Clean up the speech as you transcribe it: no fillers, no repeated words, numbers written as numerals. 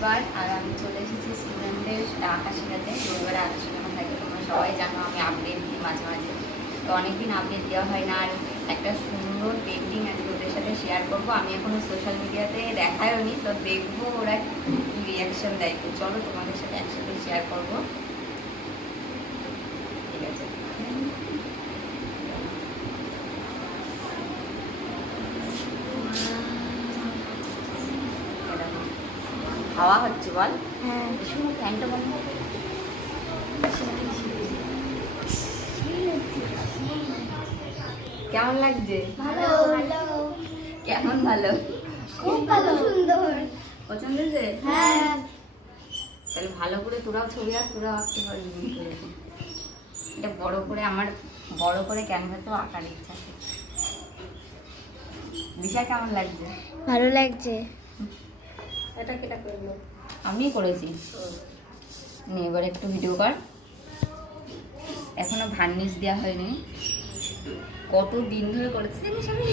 রবিবার আর আমি চলে এসেছি স্টুডেন্টদের আঁকা শেখাতে। রবিবারে আঁকা শেখানো থাকে, তোমরা সবাই জানো আমি আপডেট দিই মাঝে মাঝে। তো অনেকদিন আপডেট দেওয়া হয় না। আর একটা সুন্দর পেন্টিং আজকে ওদের সাথে শেয়ার করবো। আমি এখনো সোশ্যাল মিডিয়াতে দেখায়ও নি, তো দেখবো ওরা কী রিয়াকশন দেয়। তো চলো তোমাদের সাথে একসাথে শেয়ার করবো। ঠিক আছে, হাওয়া হচ্ছে বল। হ্যাঁ, শুনো ফ্যানটা বন্ধ। কেমন লাগছে? ভালো ভালো, কেমন ভালো? খুব ভালো, সুন্দর। পছন্দ হয়েছে? হ্যাঁ, তাহলে ভালো করে তোরাও ছবি আঁক, তোরাও আঁকতে পারবি। এটা বড় করে আমার বড় করে ক্যানভাসেও আঁকার ইচ্ছা আছে। দিশা কেমন লাগছে? ভালো লাগছে। এটা কেটা করলো? আমি করেছি। নে এবার একটু ভিডিও কর। এখনো ভার্নিশ দেওয়া হয়নি, কত দিন ধরে করেছি জানিস আমি।